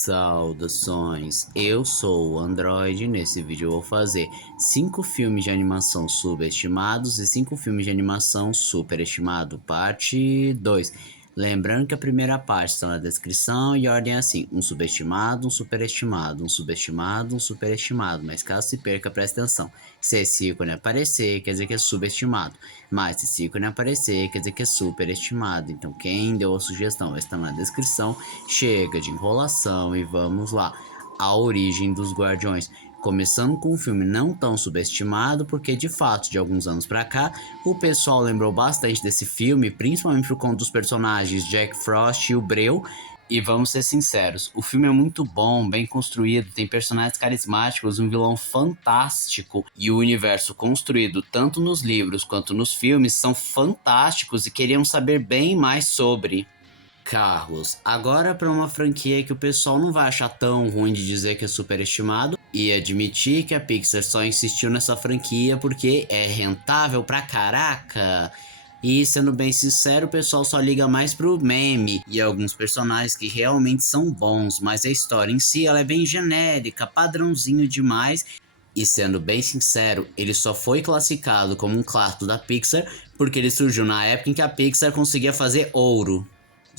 Saudações, eu sou o Android. Nesse vídeo eu vou fazer 5 filmes de animação subestimados e 5 filmes de animação superestimado, parte 2. Lembrando que a primeira parte está na descrição e a ordem é assim: um subestimado, um superestimado, um subestimado, um superestimado. Mas caso se perca, presta atenção: se esse ícone aparecer, quer dizer que é subestimado, mas se esse ícone aparecer, quer dizer que é superestimado. Então quem deu a sugestão está na descrição. Chega de enrolação e vamos lá. A origem dos Guardiões. Começando com um filme não tão subestimado, porque de fato, de alguns anos pra cá, o pessoal lembrou bastante desse filme, principalmente por conta dos personagens Jack Frost e o Breu. E vamos ser sinceros, o filme é muito bom, bem construído, tem personagens carismáticos, um vilão fantástico, e o universo construído tanto nos livros quanto nos filmes são fantásticos e queríamos saber bem mais sobre. Carros. Agora para uma franquia que o pessoal não vai achar tão ruim de dizer que é superestimado e admitir que a Pixar só insistiu nessa franquia porque é rentável pra caraca. E sendo bem sincero, o pessoal só liga mais pro meme e alguns personagens que realmente são bons, mas a história em si ela é bem genérica, padrãozinho demais. E sendo bem sincero, ele só foi classificado como um clássico da Pixar porque ele surgiu na época em que a Pixar conseguia fazer ouro.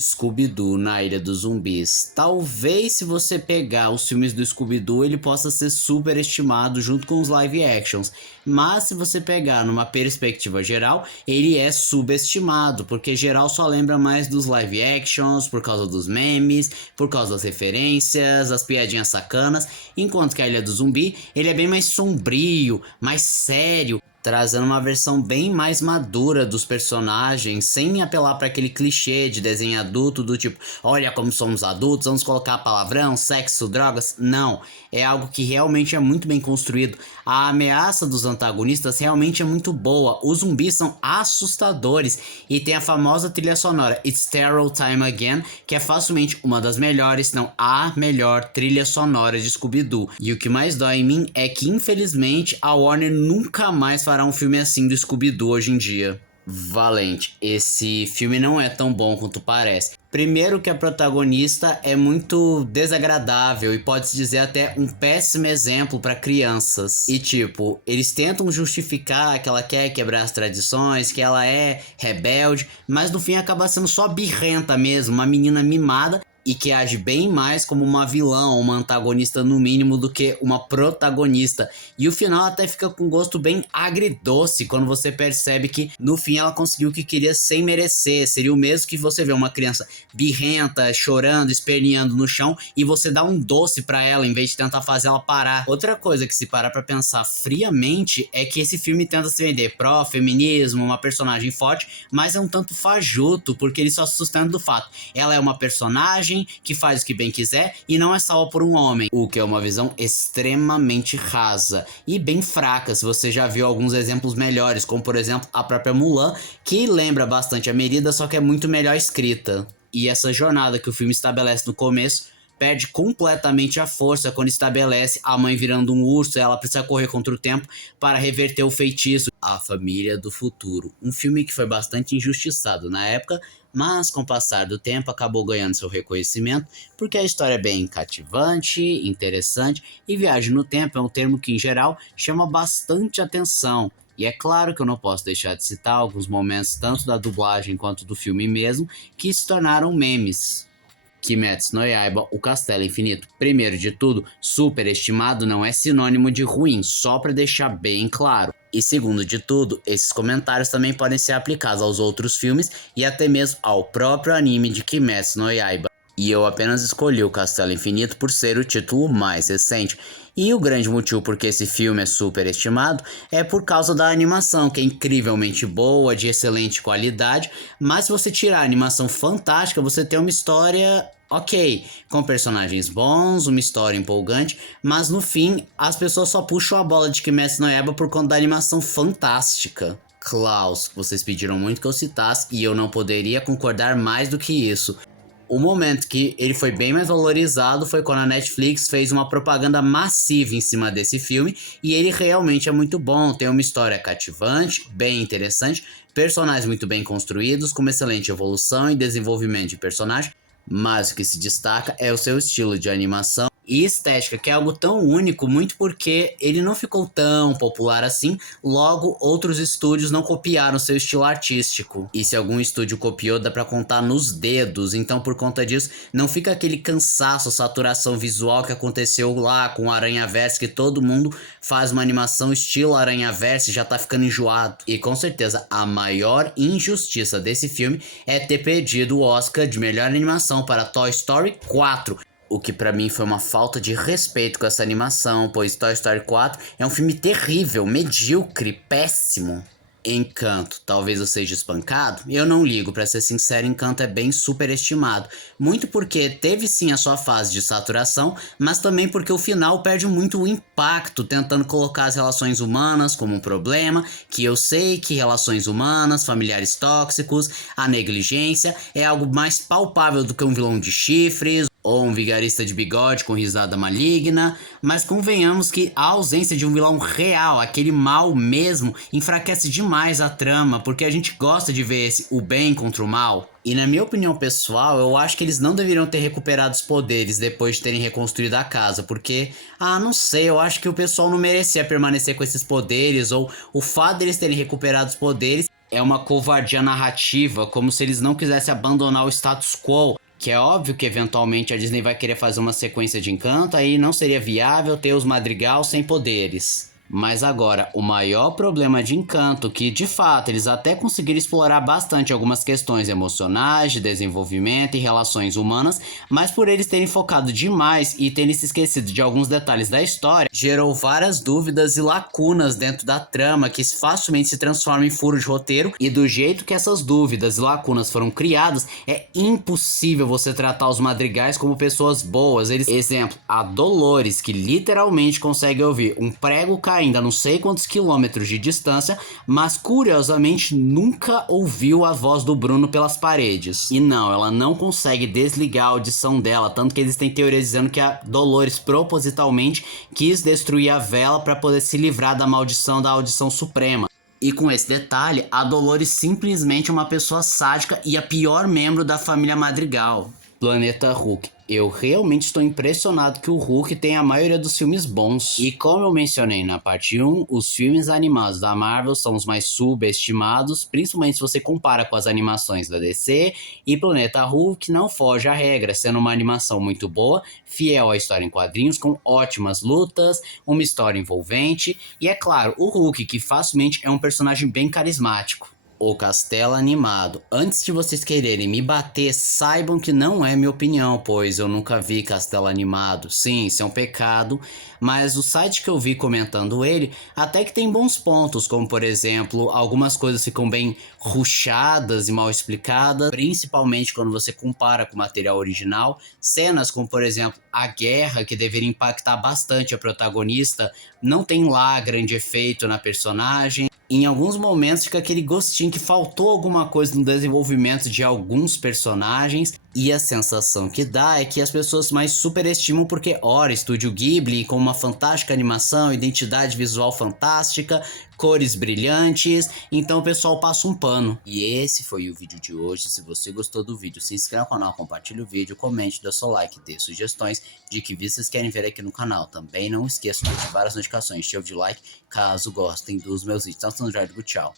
Scooby-Doo na Ilha dos Zumbis. Talvez se você pegar os filmes do Scooby-Doo ele possa ser superestimado junto com os live actions, mas se você pegar numa perspectiva geral, ele é subestimado, porque geral só lembra mais dos live actions por causa dos memes, por causa das referências, as piadinhas sacanas, enquanto que a Ilha do Zumbi, ele é bem mais sombrio, mais sério, trazendo uma versão bem mais madura dos personagens, sem apelar para aquele clichê de desenho adulto do tipo, olha como somos adultos, vamos colocar palavrão, sexo, drogas. Não, é algo que realmente é muito bem construído. A ameaça dos antagonistas realmente é muito boa, os zumbis são assustadores e tem a famosa trilha sonora It's Terror Time Again, que é facilmente uma das melhores, se não a melhor trilha sonora de Scooby-Doo. E o que mais dói em mim é que infelizmente a Warner nunca mais fará um filme assim do Scooby-Doo hoje em dia. Valente, esse filme não é tão bom quanto parece. Primeiro que a protagonista é muito desagradável e pode-se dizer até um péssimo exemplo para crianças. E tipo, eles tentam justificar que ela quer quebrar as tradições, que ela é rebelde, mas no fim acaba sendo só birrenta mesmo, uma menina mimada e que age bem mais como uma vilã ou uma antagonista no mínimo do que uma protagonista. E o final até fica com gosto bem agridoce quando você percebe que no fim ela conseguiu o que queria sem merecer. Seria o mesmo que você vê uma criança birrenta, chorando, esperneando no chão e você dá um doce pra ela em vez de tentar fazer ela parar. Outra coisa que se parar pra pensar friamente é que esse filme tenta se vender pró-feminismo, uma personagem forte, mas é um tanto fajuto porque ele só se sustenta do fato. Ela é uma personagem que faz o que bem quiser e não é salva por um homem, o que é uma visão extremamente rasa e bem fraca se você já viu alguns exemplos melhores, como por exemplo a própria Mulan, que lembra bastante a Merida, só que é muito melhor escrita. E essa jornada que o filme estabelece no começo perde completamente a força quando estabelece a mãe virando um urso e ela precisa correr contra o tempo para reverter o feitiço. A Família do Futuro, um filme que foi bastante injustiçado na época, mas com o passar do tempo acabou ganhando seu reconhecimento porque a história é bem cativante, interessante e viagem no tempo é um termo que em geral chama bastante atenção. E é claro que eu não posso deixar de citar alguns momentos tanto da dublagem quanto do filme mesmo que se tornaram memes. Kimetsu no Yaiba, O Castelo Infinito. Primeiro de tudo, superestimado não é sinônimo de ruim, só para deixar bem claro. E segundo de tudo, esses comentários também podem ser aplicados aos outros filmes e até mesmo ao próprio anime de Kimetsu no Yaiba. E eu apenas escolhi O Castelo Infinito por ser o título mais recente. E o grande motivo por que esse filme é superestimado é por causa da animação, que é incrivelmente boa, de excelente qualidade, mas se você tirar a animação fantástica, você tem uma história ok, com personagens bons, uma história empolgante, mas no fim as pessoas só puxam a bola de Kimetsu no Yaiba por conta da animação fantástica. Klaus, vocês pediram muito que eu citasse e eu não poderia concordar mais do que isso. O momento que ele foi bem mais valorizado foi quando a Netflix fez uma propaganda massiva em cima desse filme e ele realmente é muito bom, tem uma história cativante, bem interessante, personagens muito bem construídos, com uma excelente evolução e desenvolvimento de personagem, Mas o que se destaca é o seu estilo de animação e estética, que é algo tão único, muito porque ele não ficou tão popular assim, logo outros estúdios não copiaram seu estilo artístico. E se algum estúdio copiou, dá pra contar nos dedos, então por conta disso, não fica aquele cansaço, saturação visual que aconteceu lá com o Aranhaverse, que todo mundo faz uma animação estilo Aranhaverse e já tá ficando enjoado. E com certeza, a maior injustiça desse filme é ter perdido o Oscar de melhor animação para Toy Story 4. O que pra mim foi uma falta de respeito com essa animação, pois Toy Story 4 é um filme terrível, medíocre, péssimo. Encanto, talvez eu seja espancado? Eu não ligo, pra ser sincero, Encanto é bem superestimado. Muito porque teve sim a sua fase de saturação, mas também porque o final perde muito o impacto, tentando colocar as relações humanas como um problema, que eu sei que relações humanas, familiares tóxicos, a negligência é algo mais palpável do que um vilão de chifres ou um vigarista de bigode com risada maligna, mas convenhamos que a ausência de um vilão real, aquele mal mesmo, enfraquece demais a trama, porque a gente gosta de ver o bem contra o mal. E na minha opinião pessoal, eu acho que eles não deveriam ter recuperado os poderes depois de terem reconstruído a casa, porque, não sei, eu acho que o pessoal não merecia permanecer com esses poderes, ou o fato deles terem recuperado os poderes é uma covardia narrativa, como se eles não quisessem abandonar o status quo. Que é óbvio que eventualmente a Disney vai querer fazer uma sequência de Encanto, aí não seria viável ter os Madrigal sem poderes. Mas agora, o maior problema de Encanto, que de fato eles até conseguiram explorar bastante algumas questões emocionais, de desenvolvimento e relações humanas, mas por eles terem focado demais e terem se esquecido de alguns detalhes da história, gerou várias dúvidas e lacunas dentro da trama que facilmente se transformam em furo de roteiro, e do jeito que essas dúvidas e lacunas foram criadas, é impossível você tratar os Madrigais como pessoas boas. Exemplo, a Dolores, que literalmente consegue ouvir um prego caindo a não sei quantos quilômetros de distância, mas curiosamente nunca ouviu a voz do Bruno pelas paredes. E não, ela não consegue desligar a audição dela, tanto que eles têm teorias dizendo que a Dolores propositalmente quis destruir a vela para poder se livrar da maldição da audição suprema. E com esse detalhe, a Dolores simplesmente é uma pessoa sádica e a pior membro da família Madrigal. Planeta Hulk. Eu realmente estou impressionado que o Hulk tem a maioria dos filmes bons. E como eu mencionei na parte 1, os filmes animados da Marvel são os mais subestimados, principalmente se você compara com as animações da DC, e Planeta Hulk não foge à regra, sendo uma animação muito boa, fiel à história em quadrinhos, com ótimas lutas, uma história envolvente, e é claro, o Hulk, que facilmente é um personagem bem carismático. O Castelo Animado. Antes de vocês quererem me bater, saibam que não é minha opinião, pois eu nunca vi Castelo Animado. Sim, isso é um pecado, mas o site que eu vi comentando ele até que tem bons pontos, como por exemplo, algumas coisas ficam bem ruchadas e mal explicadas, principalmente quando você compara com o material original. Cenas como por exemplo, a guerra, que deveria impactar bastante a protagonista, não tem lá grande efeito na personagem. Em alguns momentos fica aquele gostinho que faltou alguma coisa no desenvolvimento de alguns personagens, e a sensação que dá é que as pessoas mais superestimam porque, ora, Estúdio Ghibli com uma fantástica animação, identidade visual fantástica, cores brilhantes, então o pessoal passa um pano. E esse foi o vídeo de hoje. Se você gostou do vídeo, se inscreva no canal, compartilhe o vídeo, comente, dê seu like, dê sugestões de que vídeos vocês querem ver aqui no canal. Também não esqueçam de ativar as notificações, de like, caso gostem dos meus vídeos. Então, tchau.